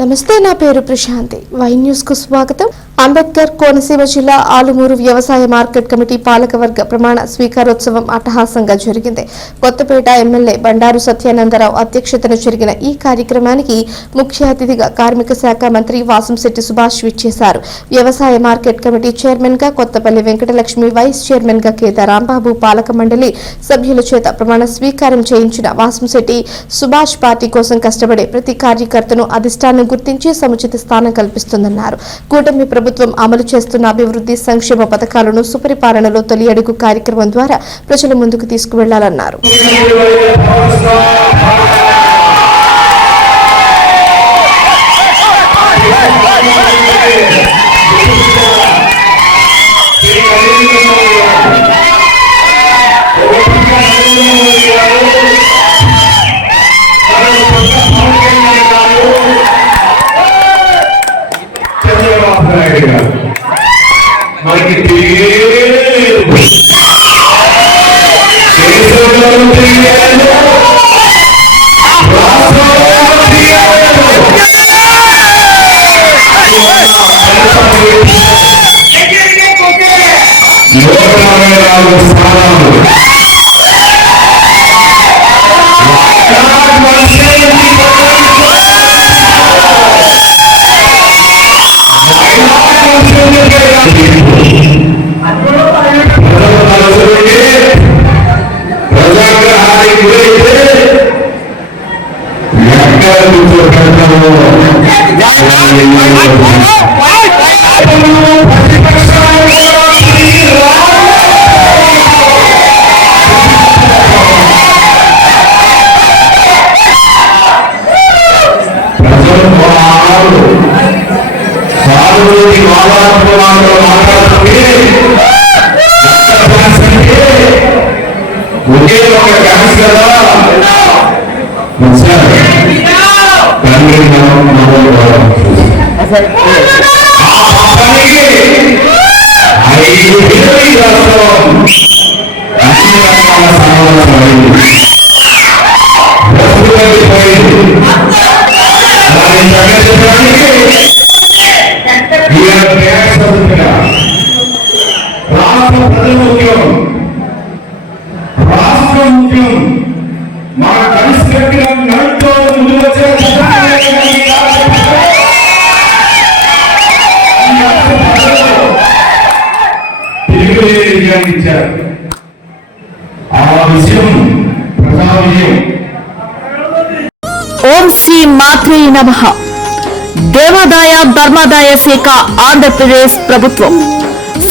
నమస్తే నా పేరు ప్రశాంతి. వై న్యూస్కు స్వాగతం. అంబేద్కర్ కోనసీమ జిల్లా ఆలుమూరు వ్యవసాయ మార్కెట్ కమిటీ పాలకవర్గ ప్రమాణ స్వీకారోత్సవం అట్టహాసంగా జరిగింది. కొత్తపేట ఎమ్మెల్యే బండారు సత్యానందరావు అధ్యక్షతన జరిగిన ఈ కార్యక్రమానికి ముఖ్య అతిథిగా కార్మిక శాఖ మంత్రి వాసంశెట్టి సుభాష్ విచ్చేశారు. వ్యవసాయ మార్కెట్ కమిటీ చైర్మన్గా కొత్తపల్లి వెంకటలక్ష్మి వైస్ చైర్మన్గా కేత రాంబాబు పాలక మండలి సభ్యుల చేత ప్రమాణ స్వీకారం చేయించిన వాసంశెట్టి సుభాష్ పార్టీ కోసం కష్టపడే ప్రతి కార్యకర్తను అధిష్టానం గుర్తించి సముచిత స్థానం కల్పిస్తుందన్నారు. కూటమి ప్రభుత్వం అమలు చేస్తున్న అభివృద్ధి సంక్షేమ పథకాలను సుపరిపాలనలో తొలి అడుగు కార్యక్రమం ద్వారా ప్రజల ముందుకు తీసుకువెళ్ళాలన్నారు. నూట నాలుగు స్థానాలు ప్రజాగ్రహానికి సాగులోని వాదాత్మ మాట్లాడుతుంటే ఒకే ఒక కదా. ఐదు వేలు రాష్ట్రం అన్ని రకాల సమావేశం ప్రజల ముఖ్యం. రాష్ట్రం ముఖ్యం. మన కలిసికట్టుగా నడుస్తూ ముందు వచ్చే ఆ విషయం ప్రజా విజయం ఓం శ్రీ మాత్రే దేవాదాయ ధర్మాదాయ శాఖ ఆంధ్రప్రదేశ్ ప్రభుత్వం.